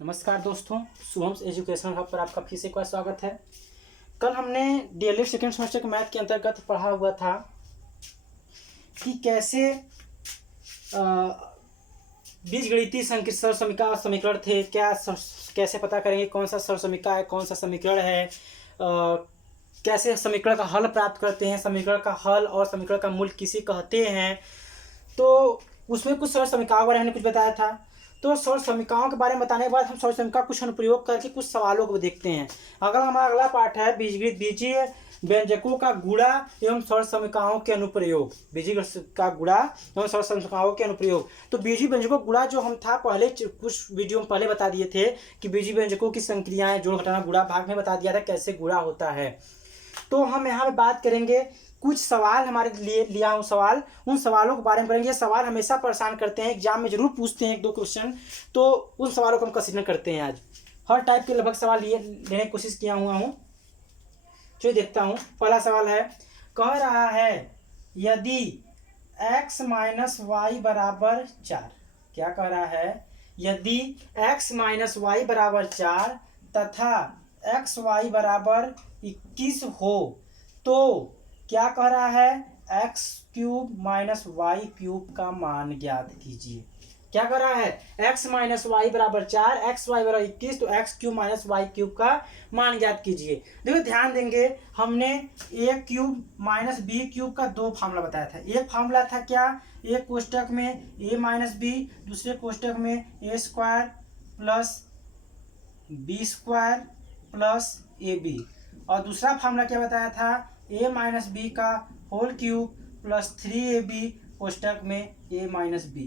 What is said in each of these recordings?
नमस्कार दोस्तों, Shubham's educational hub पर आपका फिर से एक बार स्वागत है। कल हमने डीएलएड सेकेंड सेमेस्टर के मैथ के अंतर्गत पढ़ा हुआ था कि कैसे बीजगणितीय सरल समीकरण और समीकरण थे, कैसे पता करेंगे कौन सा सरल समीकरण है, कौन सा समीकरण है, कैसे समीकरण का हल प्राप्त करते हैं, समीकरण का हल और समीकरण का मूल किसे कहते हैं। तो उसमें कुछ सरल समीकरणों के बारे में हमने कुछ बताया था। तो सरल समीकरणों के बारे में बताने के बाद हम सरल समीकरण कुछ अनुप्रयोग करके कुछ सवालों को देखते हैं। अगर हमारा अगला पाठ है बीजीय व्यंजकों का गुणा एवं सरल समीकरणों के अनुप्रयोग। बीजीय का गुणा एवं सरल समीकरणों के अनुप्रयोग। तो बीजीय व्यंजकों गुणा जो हम था पहले कुछ वीडियो में पहले बता दिए थे कि बीजीय व्यंजकों की संक्रियाएं जोड़ घटाना गुणा भाग में बता दिया था कैसे गुणा होता है। तो हम यहाँ पे बात करेंगे कुछ सवाल हमारे लिए लिया हूँ सवाल, उन सवालों के बारे में करेंगे। सवाल हमेशा परेशान करते हैं, एग्जाम में जरूर पूछते हैं एक दो क्वेश्चन, तो उन सवालों को हम कंसीडर करते हैं। आज हर टाइप के लगभग सवाल लेने की कोशिश किया हुआ हूँ। चलिए देखता हूँ। पहला सवाल है, कह रहा है यदि x माइनस वाई बराबर 4। क्या कह रहा है? यदि x माइनस वाई बराबर 4 तथा एक्स वाई बराबर 21 हो तो क्या कह रहा है? X cube minus y cube का मान ज्ञात कीजिए। क्या कर रहा है? x माइनस वाई बराबर 4, एक्स वाई बराबर 21, तो x cube minus y cube का मान ज्ञात कीजिए। देखो ध्यान देंगे, हमने a cube minus b cube का दो फार्मूला बताया था। एक फार्मूला था क्या? एक कोष्टक में a माइनस बी, दूसरे कोष्टक में a square plus b square plus a b, और दूसरा फार्मूला क्या बताया था? a माइनस बी का होल क्यूब प्लस 3ab कोष्टक में a माइनस बी।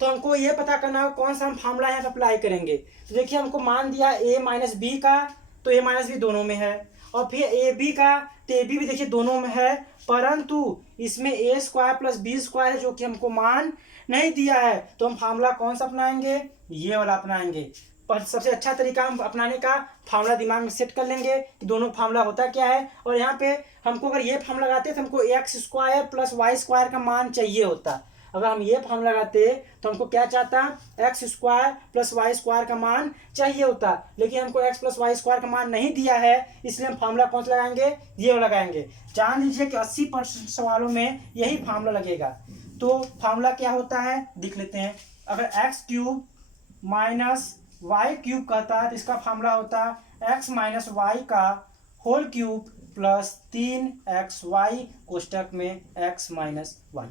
तो हमको ये पता करना है कौन सा हम फार्मूला यहाँ पर अप्लाई करेंगे। तो देखिए हमको मान दिया a माइनस बी का, तो a माइनस बी दोनों में है, और फिर ए बी का, तो ए बी भी देखिए दोनों में है, परंतु इसमें a square plus b square है जो कि हमको मान नहीं दिया है। तो हम फार्मूला कौन सा अपनाएंगे? ये वाला अपनाएंगे। पर सबसे अच्छा तरीका हम अपनाने का, फार्मूला दिमाग में सेट कर लेंगे कि दोनों फार्मूला होता क्या है। और यहाँ पे हमको अगर ये फार्मूला लगाते तो हमको x square plus Y square का मान चाहिए होता। अगर हम ये फार्मूला लगाते तो हमको क्या चाहता? X square plus Y square का मान चाहिए होता, लेकिन हमको एक्स प्लस वाई स्क्वायर का मान नहीं दिया है, इसलिए हम फार्मूला कौन सा लगाएंगे? ये लगाएंगे। जान लीजिए कि 80% सवालों में यही फार्मूला लगेगा। तो फार्मूला क्या होता है देख लेते हैं। अगर x cube minus y cube कहता है तो इसका फार्मूला होता है एक्स माइनस वाई का होल क्यूब प्लस 3xy कोष्टक में x माइनस वाई,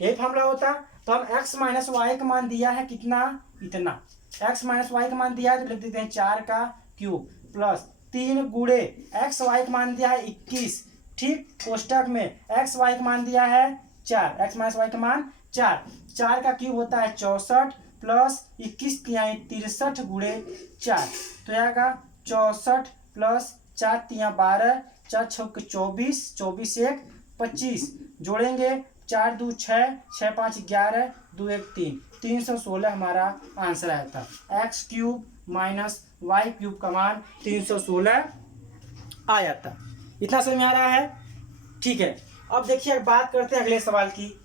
यही फार्मूला होता। तो हम x माइनस वाई का मान दिया है कितना? इतना। x माइनस वाई का मान दिया है तो लिख देते हैं 4 का क्यूब प्लस 3 गुणे एक्स वाई का मान दिया है 21, ठीक, कोष्टक में एक्स वाई का मान दिया है 4, एक्स माइनस वाई का मान 4, 4 का क्यूब होता है 64 प्लस 21 तिहाई 63 गुणे 4, तो आएगा 64 प्लस 4 तिहाई 12, 4 छक 24, 24 एक 25, जोड़ेंगे 4 2 6, 6 5 11, 2 1 3, 316 हमारा आंसर आया था। X cube minus y cube का मान 316 आया था। इतना समझ में आ रहा है? ठीक है। अब देखिए बात करते हैं अगले सवाल की।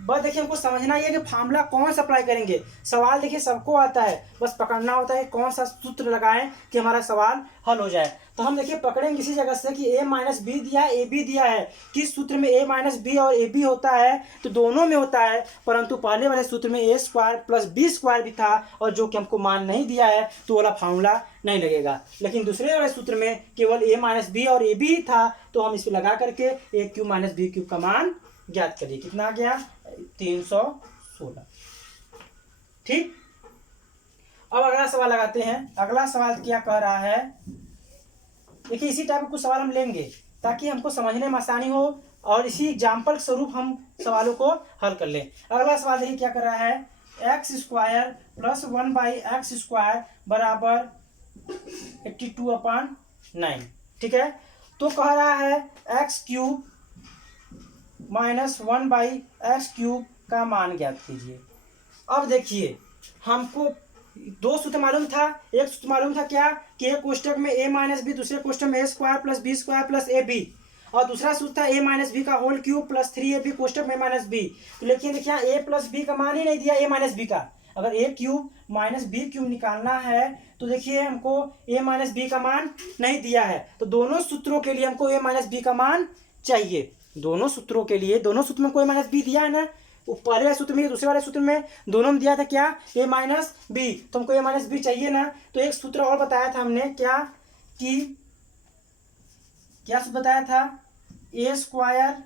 बस देखिए हमको समझना ही है कि फार्मूला कौन सा अप्लाई करेंगे। सवाल देखिए सबको आता है, बस पकड़ना होता है कौन सा सूत्र लगाएं कि हमारा सवाल हल हो जाए। तो हम देखिए पकड़ेंगे इसी जगह से कि a माइनस बी दिया है, ए बी दिया है। किस सूत्र में a माइनस बी और ए बी होता है? तो दोनों में होता है, परंतु पहले वाले सूत्र में a square plus b square भी था, और जो कि हमको मान नहीं दिया है तो वाला फार्मूला नहीं लगेगा। लेकिन दूसरे वाले सूत्र में केवल a माइनस बी और ए बी था, तो हम इस पर लगा करके a cube minus b cube का मान ज्ञात करिए। कितना आ गया? 316। ठीक। अब अगला सवाल लगाते हैं। अगला सवाल क्या कह रहा है? देखिए इसी टाइप के कुछ सवाल हम लेंगे ताकि हमको समझने में आसानी हो, और इसी एग्जाम्पल स्वरूप हम सवालों को हल कर लें। अगला सवाल देखिए क्या कर रहा है? X square plus 1 by x square बराबर 82/9। ठीक है। तो कह रहा है x cube minus 1 by x cube का मान ज्ञात कीजिए। अब देखिए हमको दो सूत्र मालूम था। एक सूत्र मालूम था क्या? कि एक कोष्टक में a माइनस बी, दूसरे कोष्टक में a square plus b square plus a b, और दूसरा सूत्र था a माइनस बी का होल क्यूब प्लस 3ab कोष्टक में माइनस बी। तो लेकिन देखिए a प्लस बी का मान ही नहीं दिया a माइनस बी का, अगर ए क्यूब माइनस बी क्यूब निकालना है तो देखिए हमको ए माइनस बी का मान नहीं दिया है, तो दोनों सूत्रों के लिए हमको ए माइनस बी का मान चाहिए। दोनों सूत्रों के लिए, दोनों सूत्र में कोई माइनस बी दिया है ना, वो पहले वाले सूत्र में दूसरे वाले सूत्र में दोनों में दिया था क्या, ए माइनस बी, तो हमको ए माइनस बी चाहिए ना। तो एक सूत्र और बताया था हमने क्या, कि क्या सूत्र बताया था, ए स्क्वायर,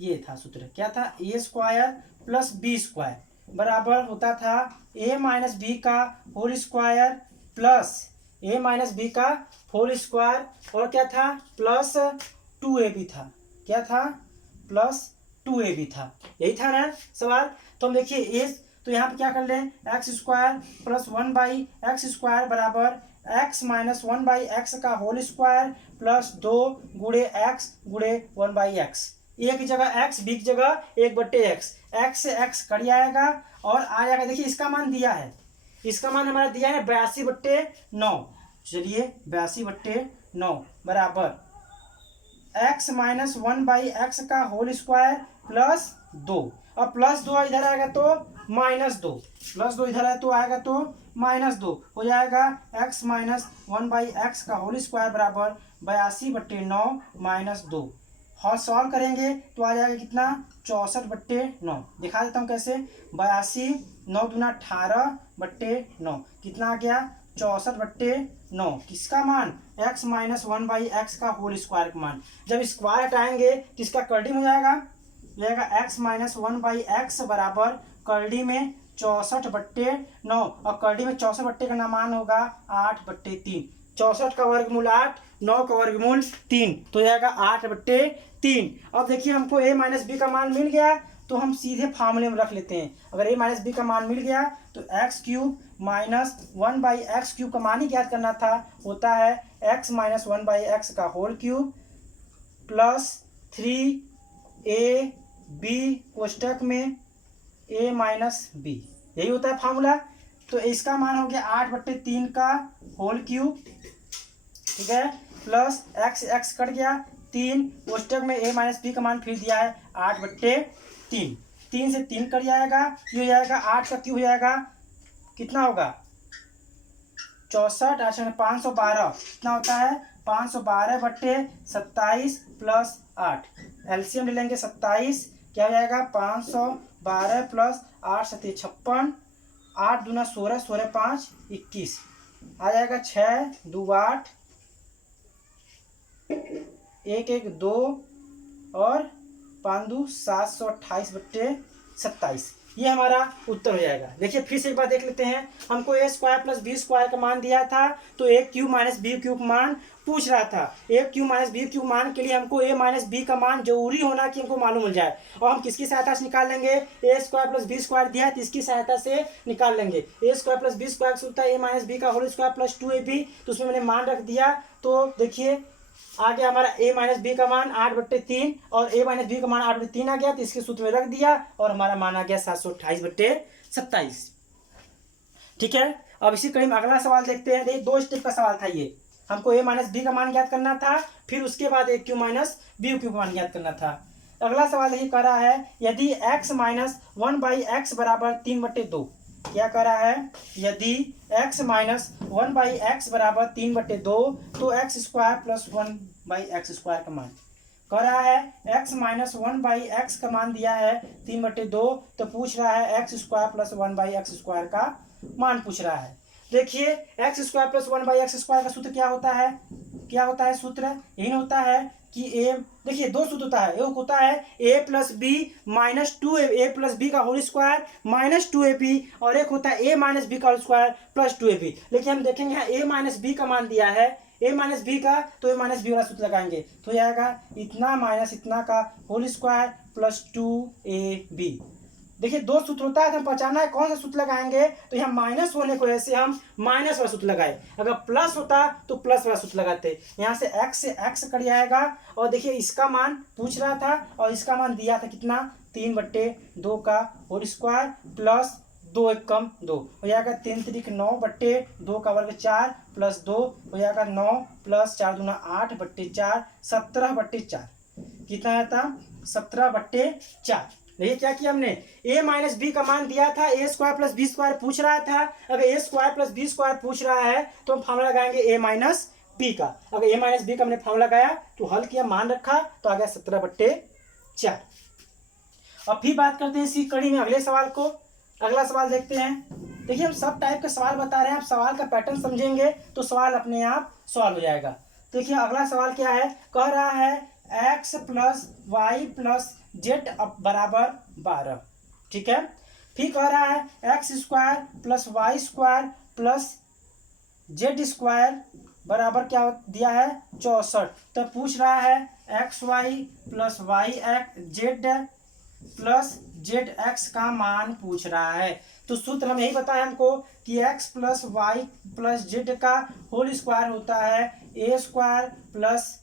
ये था सूत्र, क्या था, ए स्क्वायर प्लस बी स्क्वायर बराबर होता था ए माइनस बी का होल स्क्वायर प्लस ए माइनस बी का होल स्क्वायर, और क्या था, प्लस 2ab था, क्या था, प्लस 2ab था, यही था ना सवाल। तो हम देखिए ए, तो यहाँ पे क्या कर लें, एक्स स्क्वायर प्लस 1/x² बराबर x माइनस 1/x का होल स्क्वायर प्लस 2 गुणे x गुणे 1/x, ए की जगह x, बी की जगह 1/x, x से x कट जाएगा और आ जाएगा। देखिए इसका मान दिया है, इसका मान हमारा दिया है 82/9, चलिए 82/9 बराबर x माइनस 1/x का होल स्क्वायर प्लस 2, अब प्लस 2 इधर आएगा तो माइनस 2, प्लस 2 इधर है तो आएगा तो माइनस 2 हो जाएगा, x माइनस 1/x का होल स्क्वायर बराबर 82/9 माइनस 2। और सॉल्व करेंगे तो आ जाएगा कितना, 64/9। दिखा देता हूँ कैसे, 82, 9 दूना 18/9, कितना आ गया, 64/9। किसका मान, x माइनस 1/x का होल स्क्वायर का मान। जब स्क्वायर हटाएंगे तो इसका कर्डिंग हो जाएगा, x माइनस 1/x बराबर कर्डी में 64/9, और कर्डी में 64 का मान होगा 8/3, 64 का वर्गमूल 8, 9 का वर्गमूल 3, तो जाएगा 8/3। अब देखिए हमको a माइनस बी का मान मिल गया, तो हम सीधे फार्मूले में रख लेते हैं। अगर a माइनस बी का मान मिल गया तो एक्स क्यूब माइनस 1/x³ का मान ही ज्ञात करना था, होता है x माइनस 1/x का होल क्यूब प्लस 3ab कोष्टक में a माइनस बी, यही होता है फार्मूला। तो इसका मान हो गया 8/3 का होल क्यूब, ठीक है, प्लस x कट गया 3, कोष्टक में a माइनस बी का मान फिर दिया है 8/3, 3 से 3 कट जाएगा, ये हो जाएगा 8 का क्यूब हो जाएगा, कितना होगा, 64, 8 512, कितना होता है, 512/27 प्लस 8, एलसीएम ले लेंगे 27, क्या हो जाएगा, 512 प्लस 8 7 56, 8 दूना 16, 16 5 21, आ जाएगा 6 2 8, 1 1 2 और 5 2 728/27, ये हमारा उत्तर हो जाएगा। देखिए फिर से एक बार देख लेते हैं, हमको a square plus b square का मान दिया था, तो a cube minus b cube मान पूछ रहा था। a cube minus b cube मान के लिए हमको a माइनस बी का मान जरूरी होना कि हमको मालूम हो जाए, और हम किसकी सहायता से निकाल लेंगे, a square plus b square दिया है तो इसकी सहायता से निकाल लेंगे। a square plus b square होता है a माइनस बी का होल स्क्वायर प्लस 2ab, तो उसमें मैंने मान रख दिया, तो देखिए आ गया हमारा a माइनस बी का मान 8/3 और a माइनस बी का मान 8/3 आ गया, तो इसके सूत्र में रख दिया और हमारा मान आ गया 728/27। ठीक है, अब इसी कड़ी में अगला सवाल देखते हैं। देखिए 2 स्टेप का सवाल था ये, हमको a माइनस बी का मान ज्ञात करना था, फिर उसके बाद a cube minus b cube का मान ज्ञात करना था। अगला सवाल यही कह रहा है, यदि x माइनस 1/x बराबर 3/2, क्या कर रहा है, यदि x माइनस 1/x बराबर 3/2 तो x स्क्वायर प्लस 1/x² का मान कर रहा है। x माइनस 1/x का मान दिया है 3/2, तो पूछ रहा है x स्क्वायर प्लस 1/x² का मान पूछ रहा है। देखिए x स्क्वायर प्लस 1/x² का सूत्र क्या होता है, क्या होता है सूत्र, यही होता है कि a, देखिए 2 सूत्र होता है, एक होता है a plus b minus 2a, a plus b का होल स्क्वायर माइनस 2ab, और एक होता है a माइनस बी का होल स्क्वायर प्लस 2ab। लेकिन हम देखेंगे यहाँ a माइनस बी का मान दिया है, a माइनस बी का, तो a माइनस बी वाला सूत्र लगाएंगे तो जाएगा इतना माइनस इतना का होल स्क्वायर प्लस 2ab। देखिए 2 सूत्र होता है, तो हम पहचानना है कौन सा सूत्र लगाएंगे, तो यहाँ माइनस होने की वजह से हम माइनस वाला सूत्र लगाए, अगर प्लस होता तो प्लस वाला सूत्र लगाते। यहाँ से x कट जाएगा, और देखिए इसका मान पूछ रहा था और इसका मान दिया था कितना, 3/2 का होल स्क्वायर प्लस 2 1 कम 2 हो जाएगा, 3 3 9/2 का वर्ग 4 प्लस 2 हो जाएगा 9 प्लस 4 दूना 8/4 17/4, कितना आता 17/4। देखिए क्या किया हमने, a माइनस बी का मान दिया था, ए स्क्वायर प्लस बी स्क्वायर पूछ रहा था। अगर ए स्क्वायर प्लस बी स्क्वायर पूछ रहा है तो हम फॉर्मूला लगाएंगे a माइनस बी का। अगर a माइनस बी का हमने फॉर्मूला लगाया तो हल किया, मान रखा, तो आ गया 17/4। अब फिर बात करते हैं इसी कड़ी में अगले सवाल को। अगला सवाल देखते हैं। देखिए हम सब टाइप के सवाल बता रहे हैं, आप सवाल का पैटर्न समझेंगे तो सवाल अपने आप सॉल्व हो जाएगा। देखिए अगला सवाल क्या है, कह रहा है x plus Y plus z बराबर 12। ठीक है, फिर कह रहा है x square plus Y square plus Z square बराबर क्या दिया है 64। तो पूछ रहा है x Y plus y x z plus Z x का मान पूछ रहा है। तो सूत्र हम यही बताया हमको कि X plus Y plus Z का होल स्क्वायर होता है A square plus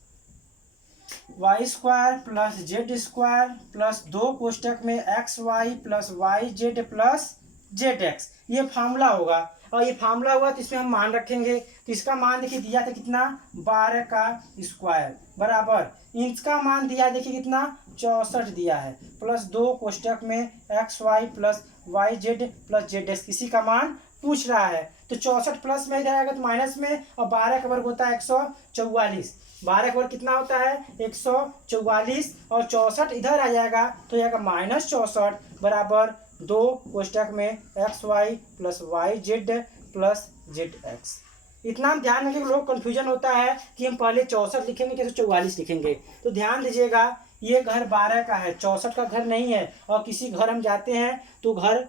Y square plus Z square plus 2 कोष्टक में x Y plus Y Z plus Z X, ये फार्मूला होगा। और ये फार्मूला हुआ तो इसमें हम मान रखेंगे। तो इसका मान देखिए दिया था कितना 12 का स्क्वायर बराबर, इसका मान दिया देखिए कितना 64 दिया है, प्लस 2 कोष्टक में x Y plus Y Z plus Z x, इसी का मान पूछ रहा है। तो 64 प्लस में इधर आएगा तो माइनस में, और 12 का वर्ग होता है 144, 12 का वर्ग कितना होता है 144, और 64 इधर आ जाएगा तो आएगा -64 बराबर 2 कोष्टक में x Y plus Y Z plus Z x. इतना ध्यान रखिए, लोग कन्फ्यूजन होता है कि हम पहले 64 लिखेंगे कैसे 44 लिखेंगे। तो ध्यान दीजिएगा, ये घर 12 का है, 64 का घर नहीं है। और किसी घर हम जाते हैं तो घर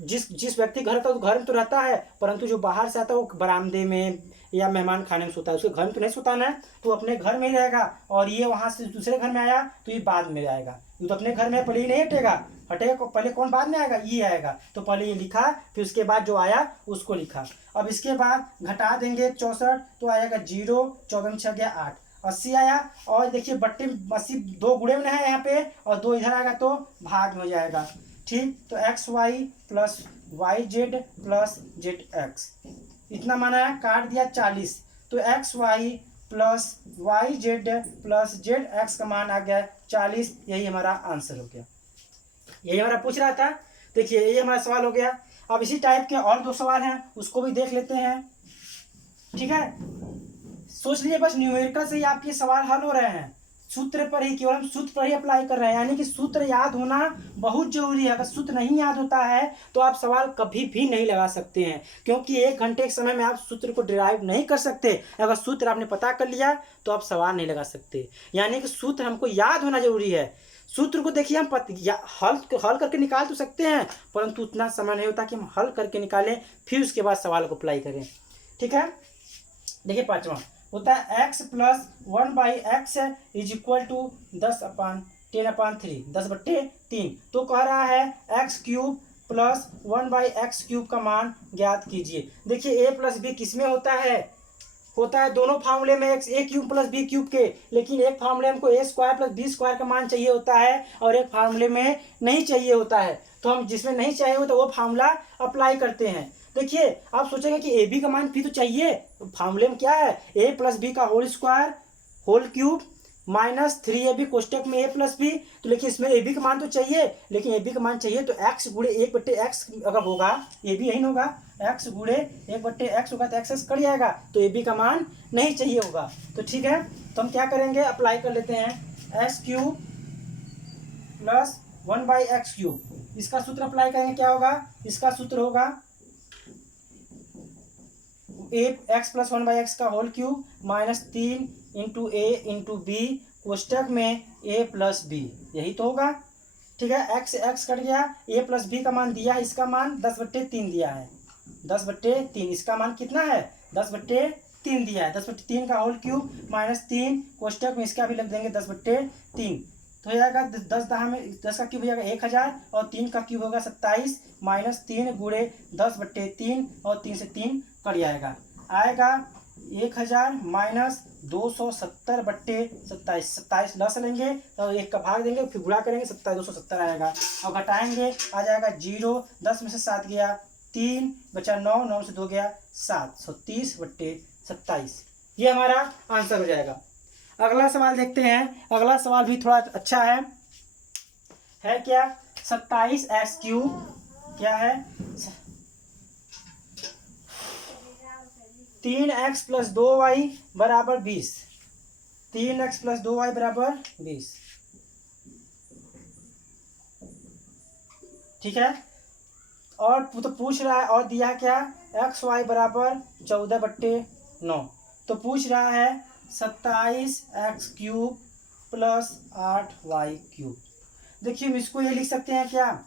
जिस व्यक्ति घर का, तो घर में तो रहता है, परंतु जो बाहर से आता है वो बरामदे में या मेहमान खाने में सोता है, उसके घर में तो नहीं सुताना है, तो अपने घर में ही रहेगा। और ये वहाँ से दूसरे घर में आया तो ये बाद में आएगा, ये तो अपने घर में पहले ही नहीं हटेगा, हटेगा पहले कौन बाद में आएगा, ये आएगा। तो पहले ये लिखा, फिर उसके बाद जो आया उसको लिखा। अब इसके बाद घटा देंगे 64 तो आएगा 0, 14 6 गया 8, 80 आया। और देखिए बट्टे 80 2 गुणे में है यहाँ पे, और 2 इधर आएगा तो भाग में हो जाएगा। ठीक, तो x Y plus Y Z plus Z x, इतना माना है, काट दिया 40। तो x Y plus Y Z plus Z x का मान आ गया 40। यही हमारा आंसर हो गया, यही हमारा पूछ रहा था। देखिए यही हमारा सवाल हो गया। अब इसी टाइप के और 2 सवाल हैं, उसको भी देख लेते हैं। ठीक है, सोच लीजिए बस न्यूमेरिकल से ही आपके सवाल हल हो रहे हैं, सूत्र पर ही, केवल हम सूत्र पर ही अप्लाई कर रहे हैं। यानी कि सूत्र याद होना बहुत जरूरी है। अगर सूत्र नहीं याद होता है तो आप सवाल कभी भी नहीं लगा सकते हैं, क्योंकि 1 घंटे के समय में आप सूत्र को डिराइव नहीं कर सकते। अगर सूत्र आपने पता कर लिया तो आप सवाल नहीं लगा सकते। यानी कि सूत्र हमको याद होना जरूरी है। सूत्र को देखिए हम हल करके निकाल तो सकते हैं, परंतु उतना समय नहीं होता कि हम हल करके निकालें फिर उसके बाद सवाल को अप्लाई करें। ठीक है, देखिए 5वां होता है x plus 1/x is equal to 10/10/3, 10/3। तो कह रहा है x cube plus 1/x cube का मान ज्ञात कीजिए। देखिए a प्लस b किस में होता है दोनों फार्मूले में एक्स ए क्यूब प्लस बी क्यूब के, लेकिन एक फार्मूले में हमको ए स्क्वायर प्लस बी स्क्वायर का मान चाहिए होता है, और एक फार्मूले में नहीं चाहिए होता है। तो हम जिसमें नहीं चाहिए होता वो फार्मूला अप्लाई करते हैं। देखिए आप सोचेंगे कि ए बी का मान भी तो चाहिए, तो फार्मूले में क्या है ए प्लस बी का whole square whole cube minus 3ab कोष्टक में a प्लस बी। तो लेकिन इसमें ए बी का मान तो चाहिए, लेकिन ए बी का मान चाहिए तो x गुणे 1/x अगर होगा, ए बी यही होगा, x गुणे 1/x होगा तो x कट जाएगा, तो ए बी का मान नहीं चाहिए होगा। तो ठीक है, तो हम क्या करेंगे, अप्लाई कर लेते हैं x cube plus 1/x cube, इसका सूत्र अप्लाई करेंगे, क्या होगा, इसका सूत्र होगा एक्स प्लस 1/x का होल क्यूब माइनस 3 इंटू ए इंटू बी कोष्टक में a प्लस बी, यही तो होगा। ठीक है, x कट गया, a प्लस बी का मान दिया, इसका मान 10/3 दिया है, 10/3, इसका मान कितना है 10/3 दिया है, 10/3 का होल क्यूब माइनस 3 कोष्टक में इसका भी लग देंगे 10/3। तो हो जाएगा 10 का क्यूब हो जाएगा 1000, और 3 का क्यूब होगा 27 माइनस 3 गुणे 10/3, और 3 से 3 कट जाएगा, आएगा 1000 माइनस 270/27, 27 लस लेंगे तो 1 का भाग देंगे, फिर गुणा करेंगे 270 आएगा, और घटाएंगे आ जाएगा 0, 10 में से 7 गया 3, बचा 9, 9 से 2 गया 7, 130/27, ये हमारा आंसर हो जाएगा। अगला सवाल देखते हैं। अगला सवाल भी थोड़ा अच्छा है। है क्या 27x³ क्या है 3x + 2y बराबर 20। 3x + 2y बराबर 20। ठीक है। और तो पूछ रहा है और दिया क्या xy बराबर 14/9। तो पूछ रहा है 27x³ + 8y³। देखिए हम इसको ये लिख सकते हैं क्या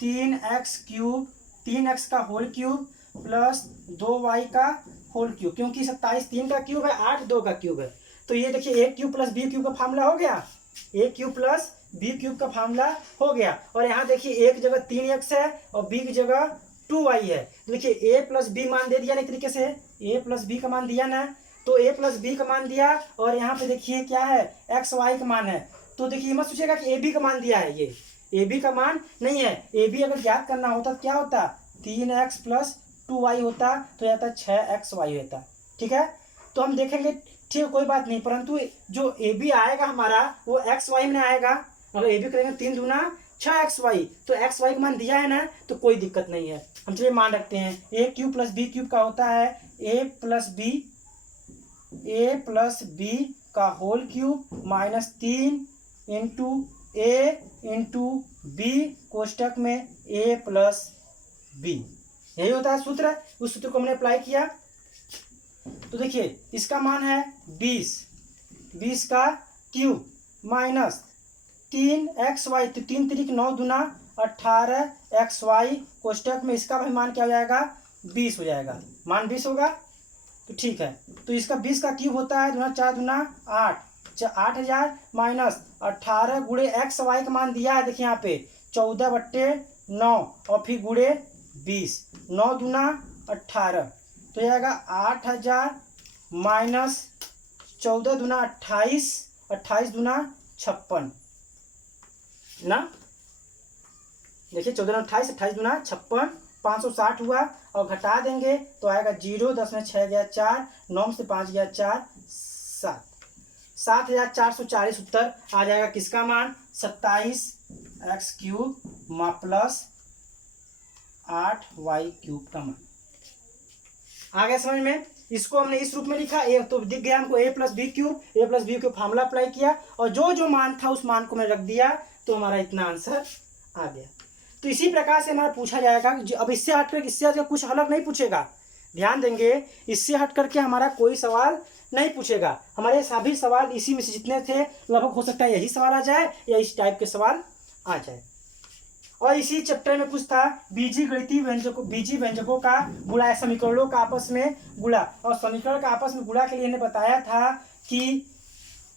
3x³ 3x का होल क्यूब प्लस 2y का होल क्यूब, क्योंकि 27 3 का क्यूब है 8 2 का क्यूब है। तो ये देखिए a³ + b³ का फार्मूला हो गया, a³ + b³ का फार्मूला हो गया। और यहाँ देखिए एक जगह 3x है और b की जगह 2y है। देखिए a + b मान दे दिया ना, एक तरीके से a + b का मान दिया ना, तो a + b का मान दिया और यहाँ पे देखिए क्या है x y का मान है। तो देखिए मत सोचिएगा कि ab का मान दिया है, ये ab का मान नहीं है। ab अगर ज्ञात करना होता तो क्या होता 3x + 2y होता, तो जाता 6xy होता। ठीक है, तो हम देखेंगे ठीक है कोई बात नहीं, परंतु जो ए बी आएगा हमारा वो एक्स वाई में आएगा। अगर ए बी करेंगे 3 दूना 6xy, तो एक्स वाई का मान दिया है ना, तो कोई दिक्कत नहीं है। हम चलिए मान रखते हैं a³ + b³ का होता है a + b का होल क्यूब -3 × a × b कोष्टक में a + b। यही होता है सूत्र। उस सूत्र को हमने अप्लाई किया। तो देखिए इसका मान है 20 का क्यूब -3xy, तो 3 × 9 दूना 18xy कोष्टक में इसका भी मान क्या हो जाएगा 20 हो जाएगा, मान 20 होगा। तो ठीक है, तो इसका 20 का क्यूब होता है 4 दूना 8 8000 -18 गुणे xy का मान दिया है देखिए यहाँ पे 14/9 और फिर गुणे 20 9 दूना 18, तो जाएगा 8000 -14 दूना 28 28 दूना 56 ना। देखिए 14 दूना 28 28 दूना 56 560 हुआ और घटा देंगे तो आएगा 0 10 में 6 गया 4 9 में से 5 गया 4 7 7440 उत्तर आ जाएगा। किसका मान 27x³ + 8y³ का मान आ गया समझ में। इसको हमने इस रूप में लिखा, ए तो दिख गया हमको a + b³ फार्मूला अप्लाई किया और जो जो मान था उस मान को मैं रख दिया, तो हमारा इतना आंसर आ गया। तो इसी प्रकार से हमारा पूछा जाएगा। अब इससे हटकर इससे हटकर कुछ अलग नहीं पूछेगा, ध्यान देंगे। इससे हट करके हमारा कोई सवाल नहीं पूछेगा। हमारे सभी सवाल इसी में से जितने थे लगभग हो सकता है यही सवाल आ जाए या इस टाइप के सवाल आ जाए। और इसी चैप्टर में कुछ था बीजीगणितीय व्यंजकों का गुणा, समीकरणों का आपस में गुणा। और समीकरण का आपस में गुणा के लिए हमने बताया था कि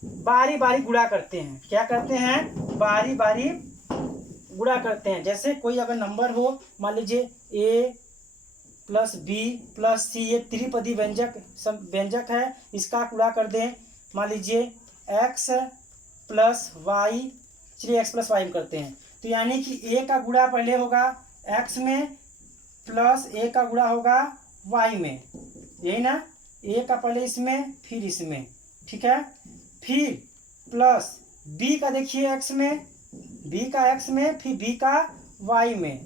बारी बारी गुणा करते हैं। क्या करते हैं बारी बारी गुणा करते हैं। जैसे कोई अगर नंबर हो, मान लीजिए a + b + c, ये त्रिपदी व्यंजक है, इसका गुणा कर दें। मान लीजिए x + y, चलिए x + y में करते हैं। तो यानी कि a का गुणा पहले होगा x में प्लस a का गुणा होगा y में, यही ना। a का पहले इसमें फिर इसमें, ठीक है। फिर प्लस b का देखिए x में, b का x में, फिर b का y में,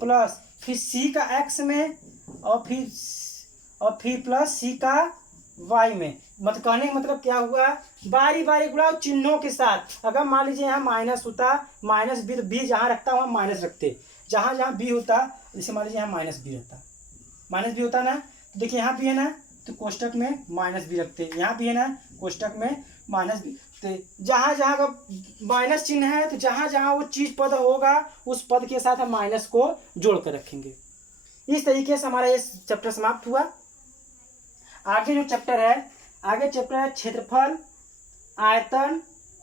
प्लस फिर c का x में और फिर प्लस c का y में। मतलब कहने का मतलब क्या हुआ, बारी बारी गुणा चिन्हों के साथ। अगर मान लीजिए यहाँ माइनस होता -b, तो b जहाँ रखता वहाँ माइनस रखते, जहाँ जहाँ b होता, जैसे मान लीजिए यहाँ -b रहता, -b होता ना, तो देखिए यहाँ भी है ना, तो कोष्टक में -b रखते, यहाँ भी है ना कोष्टक में -b। तो जहाँ जहाँ का माइनस चिन्ह है, तो जहाँ जहाँ वो चीज पद होगा उस पद के साथ हम माइनस को जोड़ कर रखेंगे। इस तरीके से हमारा ये चैप्टर समाप्त हुआ। आगे जो चैप्टर है क्षेत्रफल, आयतन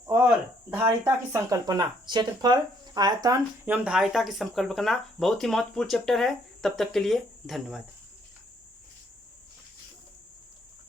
और धारिता की संकल्पना। क्षेत्रफल, आयतन एवं धारिता की संकल्पना बहुत ही महत्वपूर्ण चैप्टर है। तब तक के लिए धन्यवाद।